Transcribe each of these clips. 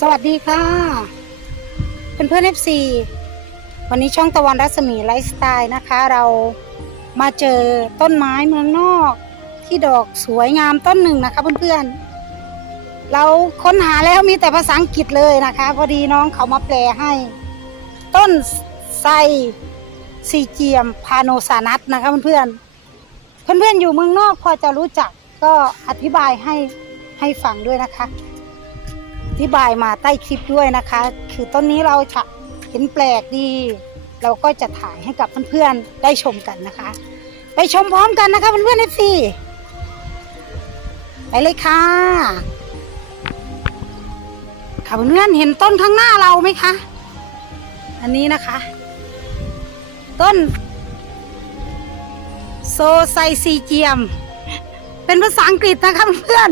สวัสดีค่ะ เพื่อนเพื่อนเอฟซีวันนี้ช่องตะวันรัศมีไลฟ์สไตล์นะคะ เรามาเจอต้นไม้เมืองนอก ที่ดอกสวยงามต้นหนึ่งนะคะเพื่อนๆ เราค้นหาแล้วมีแต่ภาษาอังกฤษเลยนะคะ พอดีน้องเขามาแปลให้ ต้นไทรซีเจียมพาโนซานัสนะคะเพื่อนๆเพื่อนๆอยู่เมืองนอกพอจะรู้จักก็อธิบายให้ให้ฟังด้วยนะคะ ธิบายมาใต้คลิปด้วยนะคะ คือต้นนี้เราจะเห็นแปลกดี เราก็จะถ่ายให้กับเพื่อนๆได้ชมกันนะคะ ไปชมพร้อมกันนะคะเพื่อนๆเอฟซีไปเลยค่ะ ค่ะเพื่อนๆเห็นต้นข้างหน้าเราไหมคะ อันนี้นะคะ ต้น โซไซซีเจียม เป็นภาษาอังกฤษนะคะเพื่อน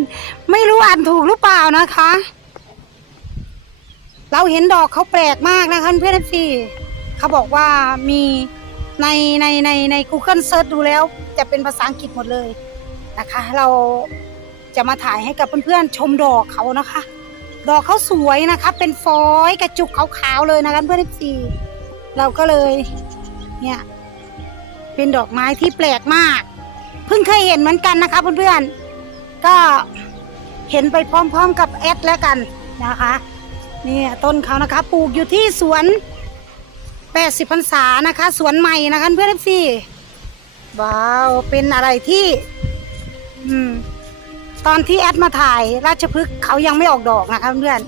ไม่รู้อ่านถูกหรือเปล่านะคะ เราเห็นดอกเขาแปลกมากนะคะเพื่อนๆพี่เขาบอกว่ามีในในในใน Google Search ดูแล้วจะเป็นภาษาอังกฤษหมดเลยนะคะ เราจะมาถ่ายให้กับเพื่อนๆชมดอกเขานะคะ ดอกเขาสวยนะคะ เป็นฟอยกระจุกขาวๆเลยนะคะเพื่อนๆพี่เราก็เลยเนี่ยเป็นดอกไม้ที่แปลกมาก เพิ่งเคยเห็นเหมือนกันนะคะเพื่อนๆก็เห็นไปพร้อมๆกับแอดแล้วกันนะคะ นี่ต้นเขานะคะปลูกอยู่ที่สวน 80พรรษานะคะ สวนใหม่นะคะเพื่อนพี่ว้าวเป็นอะไรที่อืมตอนที่แอดมาถ่ายราชพฤกษ์เขายังไม่ออกดอกนะคะเพื่อน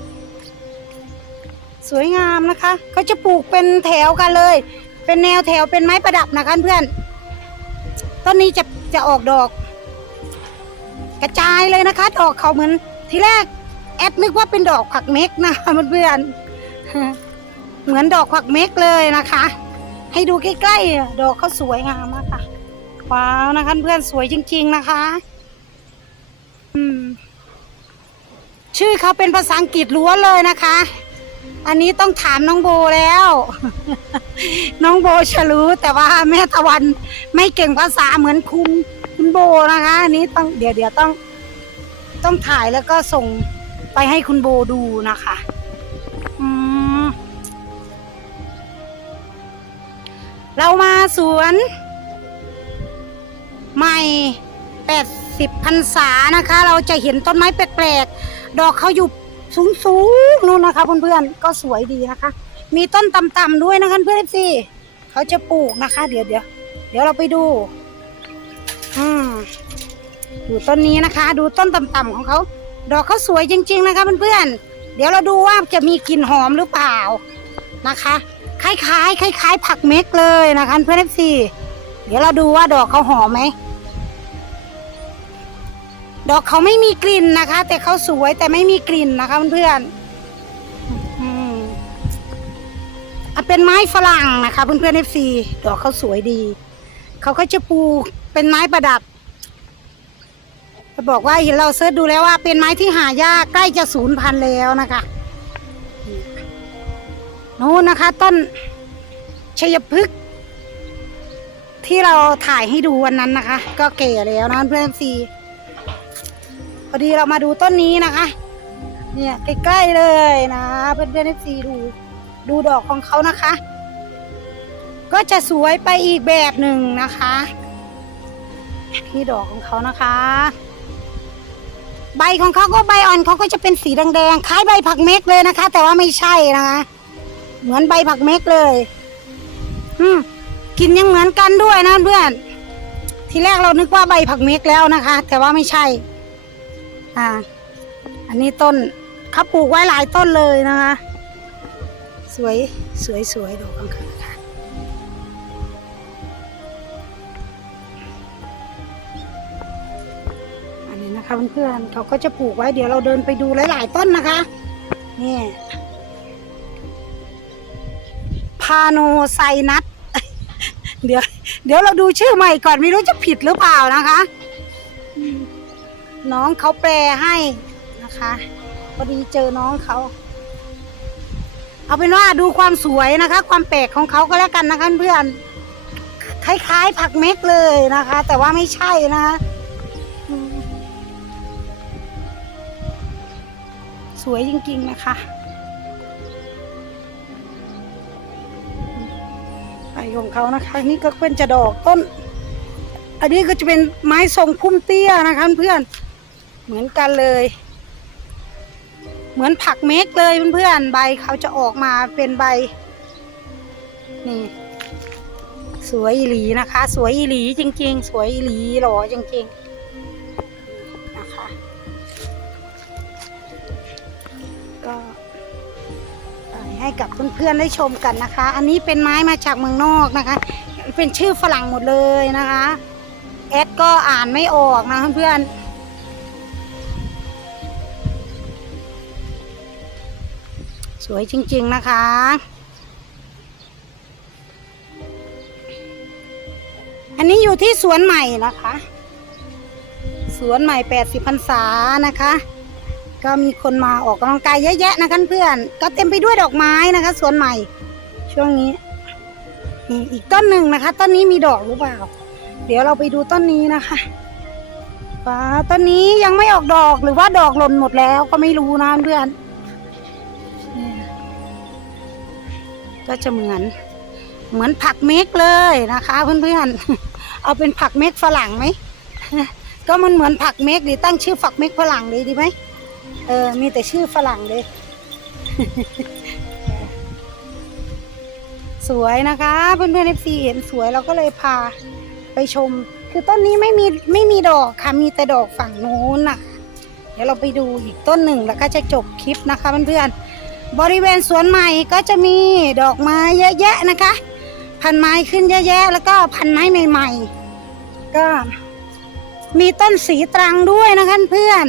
สวยงามนะคะเขาจะปลูกเป็นแถวกันเลย เป็นแนวแถวเป็นไม้ประดับนะคะเพื่อนต้นนี้จะจะออกดอก กระจายเลยนะคะ ดอกเขาเหมือนทีแรก แอดนึกว่าเป็นดอกผักเม็กนะคะเพื่อนเหมือนดอกผักเม็กเลยนะคะ ให้ดูใกล้ๆดอกเขาสวยงามมากค่ะว้าวนะคะเพื่อนสวยจริง ๆนะคะ อืม ชื่อเขาเป็นภาษาอังกฤษล้วนเลยนะคะ อันนี้ต้องถามน้องโบแล้ว น้องโบจะรู้ แต่ว่าแม่ตะวันไม่เก่งภาษาเหมือนคุณคุณโบนะคะ อันนี้ต้องเดี๋ยวเดี๋ยวต้อง ต้องถ่ายแล้วก็ส่ง ไปให้คุณโบดูนะคะ อืม เรามาสวน ใหม่80พรรษานะคะ เราจะเห็นต้นไม้แปลกๆ ดอกเขาอยู่สูงๆนู่นนะคะเพื่อนๆ ก็สวยดีนะคะ มีต้นต่ำๆด้วยนะคะเพื่อนสิเขาจะปลูกนะคะ เดี๋ยวเดี๋ยวเดี๋ยวเราไปดู อืมดูต้นนี้นะคะ ดูต้นต่ำๆของเขา ดอกเขาสวยจริง ๆ นะคะเพื่อนๆเดี๋ยวเราดูว่าจะมีกลิ่นหอมหรือเปล่านะคะ คล้ายๆคล้ายๆผักเม็กเลยนะคะเพื่อนเอฟซีเดี๋ยวเราดูว่าดอกเขาหอมไหมดอกเขาไม่มีกลิ่นนะคะ แต่เขาสวยแต่ไม่มีกลิ่นนะคะเพื่อนๆอืมอะเป็นไม้ฝรั่งนะคะเพื่อนๆเอฟซีดอกเขาสวยดี เขาก็จะปลูกเป็นไม้ประดับ จะบอกว่าเราเสิร์ชดูแล้วว่าเป็นไม้ที่หายากใกล้จะสูญพันธุ์แล้วนะคะนู้นนะคะต้นชัยพฤกษ์ที่เราถ่ายให้ดูวันนั้นนะคะ ก็แก่แล้วนะเพื่อนซีพอดีเรามาดูต้นนี้นะคะ เนี่ยใกล้ๆเลยนะเพื่อนเพื่อนซีดูดูดอกของเขานะคะ ก็จะสวยไปอีกแบบหนึ่งนะคะ ที่ดอกของเขานะคะ ใบของเขาก็ใบอ่อนเขาก็จะเป็นสีแดงๆคล้ายใบผักเม็กเลยนะคะ แต่ว่าไม่ใช่นะคะ เหมือนใบผักเม็กเลย อืมกินยังเหมือนกันด้วยนะเพื่อน ทีแรกเรานึกว่าใบผักเม็กแล้วนะคะ แต่ว่าไม่ใช่ อ่า อันนี้ต้นเขาปลูกไว้หลายต้นเลยนะคะ สวยสวยสวยดอกข้าง นะคะเพื่อนๆเขาก็จะปลูกไว้เดี๋ยวเราเดินไปดูหลาย ๆ ต้นนะคะนี่พาโนไซนัทเดี๋ยว เดี๋ยวเราดูชื่อใหม่ก่อนไม่รู้จะผิดหรือเปล่านะคะ น้องเขาแปลให้นะคะพอดีเจอน้องเขา เอาเป็นว่าดูความสวยนะคะ ความแปลกของเขาก็แล้วกันนะคะเพื่อนคล้ายๆผักเม็กเลยนะคะ แต่ว่าไม่ใช่นะคะ สวยจริงๆนะคะใบของเขานะคะ นี่ก็เป็นจะดอกต้น อันนี้ก็จะเป็นไม้ทรงพุ่มเตี้ยนะคะเพื่อนเหมือนกันเลย เหมือนผักเมกเลยเพื่อนใบเขาจะออกมาเป็นใบ นี่สวยหลีนะคะ สวยหลีจริง ๆ สวยหลีหล่อจริง ๆ ให้กับเพื่อนๆได้ชมกันนะคะ อันนี้เป็นไม้มาจากเมืองนอกนะคะ เป็นชื่อฝรั่งหมดเลยนะคะแอดก็อ่านไม่ออกนะเพื่อนๆสวยจริง ๆ นะคะ อันนี้อยู่ที่สวนใหม่นะคะ สวนใหม่80พรรษานะคะ ก็มีคนมาออกกำลังกายเยอะแยะนะคะเพื่อน ก็เต็มไปด้วยดอกไม้นะคะสวนใหม่ ช่วงนี้นี่อีกต้นหนึ่งนะคะ ต้นนี้มีดอกหรือเปล่า เดี๋ยวเราไปดูต้นนี้นะคะป้าต้นนี้ยังไม่ออกดอกหรือว่าดอกหล่นหมดแล้วก็ไม่รู้นะเพื่อน ก็จะเหมือน เหมือนผักเมกเลยนะคะเพื่อนๆ เอาเป็นผักเมกฝรั่งไหม ก็มันเหมือนผักเมกดีตั้งชื่อผักเมกฝรั่งเลยดีไหม เออ มีแต่ชื่อฝรั่งเลย สวยนะคะ เพื่อนๆเอฟซีเห็นสวยเราก็เลยพาไปชม คือต้นนี้ไม่มีไม่มีดอกค่ะ มีแต่ดอกฝั่งนู้นน่ะ เดี๋ยวเราไปดูอีกต้นหนึ่งแล้วก็จะจบคลิปนะคะเพื่อนๆบริเวณสวนใหม่ก็จะมีดอกไม้เยอะแยะนะคะ พันไม้ขึ้นเยอะแยะ แล้วก็พันไม้ใหม่ ๆ ก็มีต้นสีตรังด้วยนะคะเพื่อน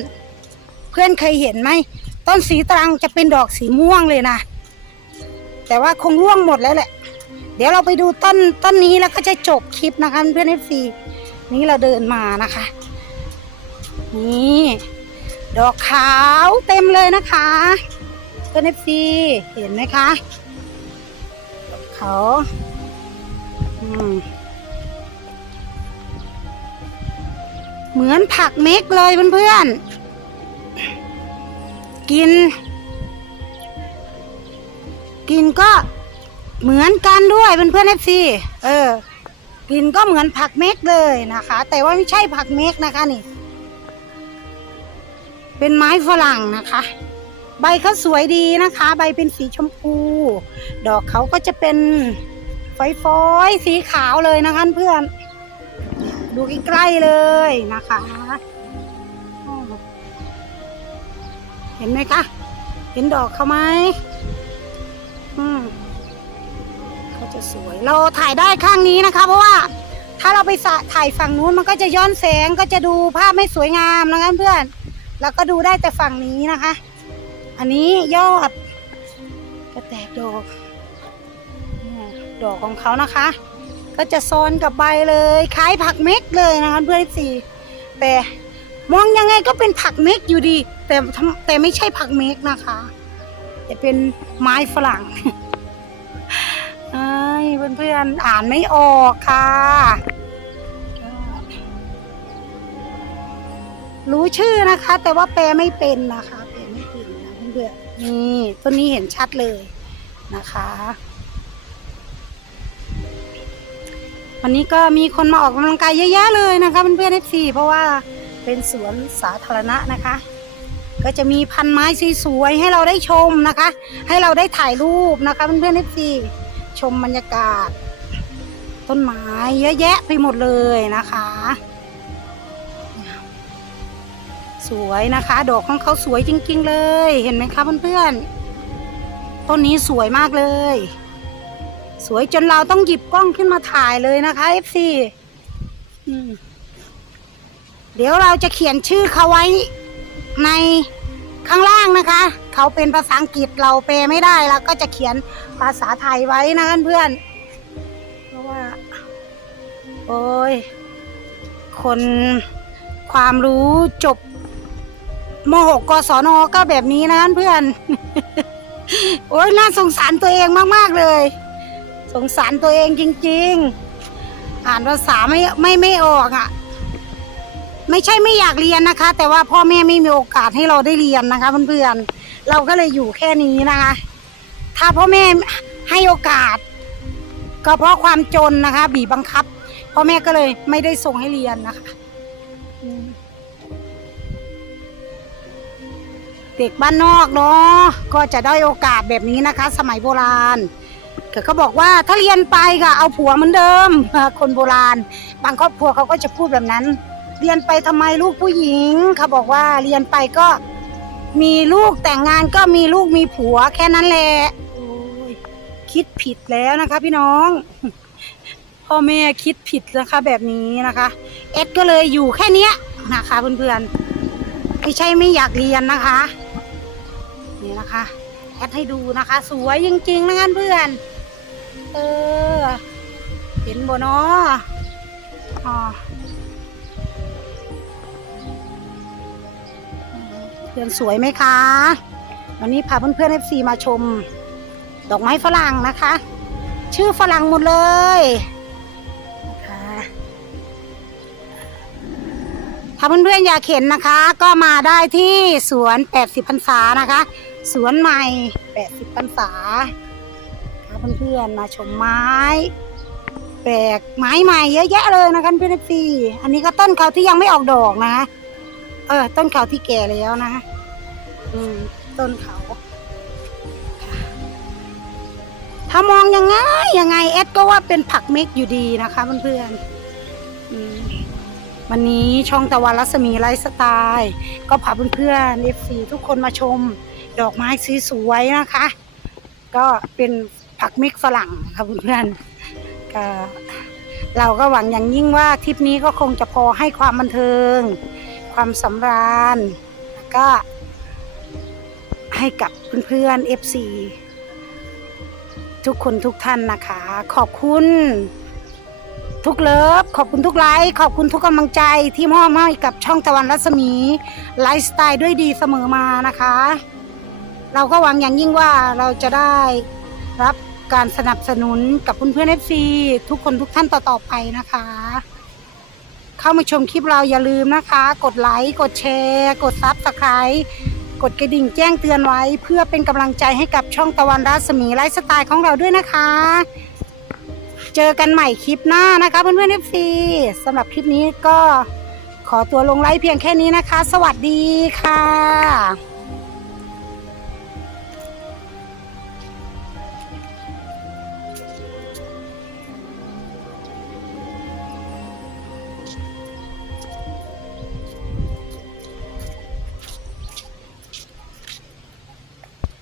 พื่อนเคยเห็นไหมต้นสีตรังจะเป็นดอกสีม่วงเลยนะแต่ว่าคงร่วงหมดแล้วแหละ เดี๋ยวเราไปดูต้นต้นนี้แล้วก็จะจบคลิปนะคะเพื่อนเอฟซีนี่เราเดินมานะคะ นี่ดอกขาวเต็มเลยนะคะเพื่อนเอฟซีเห็นไหมคะดอกขาวอืมเหมือนผักเม็กเลยเพื่อนๆ กิน กินก็เหมือนกันด้วยเพื่อนๆเอฟซีเออ กินก็เหมือนผักเม็กเลยนะคะ แต่ว่าไม่ใช่ผักเม็กนะคะนี่ เป็นไม้ฝรั่งนะคะ ใบเขาสวยดีนะคะ ใบเป็นสีชมพู ดอกเขาก็จะเป็นฝอยๆสีขาวเลยนะคะเพื่อนดูใกล้ๆเลยนะคะ เห็นไหมคะ เห็นดอกเขาไหมอืมเขาจะสวย เราถ่ายได้ข้างนี้นะคะ เพราะว่า ถ้าเราไปถ่ายฝั่งนู้นมันก็จะย้อนแสงก็จะดูภาพไม่สวยงามนะคะเพื่อนแล้วก็ดูได้แต่ฝั่งนี้นะคะ อันนี้ยอดก็แตกดอกดอกของเขานะคะ ก็จะซ้อนกับใบเลย คล้ายผักเม็กเลยนะคะเพื่อนสี่แต่ มองยังไงก็เป็นผักเม็กอยู่ดี แต่ทำแต่ไม่ใช่ผักเม็กนะคะจะเป็นไม้ฝรั่งไอ้ยเพื่อนๆอ่านไม่ออกค่ะ รู้ชื่อนะคะ แต่ว่าแปลไม่เป็นนะคะแปลไม่เป็นนะเพื่อนๆนี่ต้นนี้เห็นชัดเลยนะคะ วันนี้ก็มีคนมาออกกำลังกายเยอะแยะเลยนะคะเพื่อนๆเอฟซีเพราะว่า เป็นสวนสาธารณะนะคะ ก็จะมีพันไม้สวยๆให้เราได้ชมนะคะ ให้เราได้ถ่ายรูปนะคะเพื่อนๆเอฟซีชมบรรยากาศ ต้นไม้เยอะแยะไปหมดเลยนะคะ สวยนะคะ ดอกของเขาสวยจริง ๆ เลยเห็นไหมคะเพื่อนๆต้นนี้สวยมากเลย สวยจนเราต้องหยิบกล้องขึ้นมาถ่ายเลยนะคะ FC อืม เดี๋ยวเราจะเขียนชื่อเขาไว้ในข้างล่างนะคะ เขาเป็นภาษาอังกฤษเราแปลไม่ได้แล้วก็จะเขียนภาษาไทยไว้นะเพื่อนเพราะว่า โอ้ย คนความรู้จบม .6 กศนก็แบบนี้นะเพื่อน โอ้ยน่าสงสารตัวเองมากๆเลย สงสารตัวเองจริง ๆ อ่านภาษาไม่ไม่ไม่ออกอะ่ะ ไม่ใช่ไม่อยากเรียนนะคะ แต่ว่าพ่อแม่ไม่มีโอกาสให้เราได้เรียนนะคะเพื่อนๆเราก็เลยอยู่แค่นี้นะคะ ถ้าพ่อแม่ให้โอกาส ก็เพราะความจนนะคะ บีบบังคับพ่อแม่ก็เลยไม่ได้ส่งให้เรียนนะคะเด็กบ้านนอกเนาะก็จะได้โอกาสแบบนี้นะคะ สมัยโบราณเขาบอกว่าถ้าเรียนไปก็เอาผัวเหมือนเดิมคนโบราณ บางครอบครัวเขาก็จะพูดแบบนั้น เรียนไปทำไมลูกผู้หญิง เขาบอกว่าเรียนไปก็มีลูกแต่งงานก็มีลูกมีผัวแค่นั้นแหละโอ้ยคิดผิดแล้วนะคะ พี่น้องพ่อแม่คิดผิดนะคะ แบบนี้นะคะ เอ็ดก็เลยอยู่แค่เนี้ยนะคะ เพื่อนๆไม่ใช่ไม่อยากเรียนนะคะ นี่นะคะแอดให้ดูนะคะ สวยจริงๆนะคะเพื่อน เออ เห็นบ่เนาะอ๋อ พื่อนสวยไหมคะ วันนี้พาเพื่อนๆเอฟซีมาชม ดอกไม้ฝรั่งนะคะ ชื่อฝรั่งหมดเลยถ้าเพื่อนๆอยากเห็นนะคะ ก็มาได้ที่สวน 80พรรษานะคะ สวนใหม่ 80พรรษาพาเพื่อนๆมาชมไม้ แปลกไม้ใหม่เยอะแยะเลยนะคะเพื่อนๆซีอันนี้ก็ต้นเขาที่ยังไม่ออกดอกนะ เออ ต้นเขาที่แก่แล้วนะอืม ต้นเขาถ้ามองยังไงยังไงเอสก็ว่าเป็นผักเม็กอยู่ดีนะคะเพื่อนๆอืมวันนี้ช่องตะวันรัศมีไลฟ์สไตล์ ก็พาเพื่อนๆเอฟซีทุกคนมาชม ดอกไม้สวยๆนะคะ ก็เป็นผักเม็กฝรั่งค่ะเพื่อนๆก็เราก็หวังอย่างยิ่งว่าทริปนี้ก็คงจะพอให้ความบันเทิง ความสำราญ ก็ให้กับเพื่อนๆ FC ทุกคนทุกท่านนะคะ ขอบคุณ ทุกเลิฟ ขอบคุณทุกไลค์ ขอบคุณทุกกำลังใจที่มอบให้กับช่องตะวันรัศมี ไลฟ์สไตล์ด้วยดีเสมอมานะคะ เราก็หวังอย่างยิ่งว่าเราจะได้รับการสนับสนุนกับเพื่อนๆ FC ทุกคนทุกท่านต่อๆไปนะคะ เข้ามาชมคลิปเราอย่าลืมนะคะ กดไลค์ กดแชร์ กดซับสไครต์กดกระดิ่งแจ้งเตือนไว้ เพื่อเป็นกำลังใจให้กับช่องตะวันรัศมีไลฟ์สไตล์ของเราด้วยนะคะ เจอกันใหม่คลิปหน้านะคะเพื่อนๆ FC สำหรับคลิปนี้ก็ขอตัวลงไลฟ์เพียงแค่นี้นะคะ สวัสดีค่ะ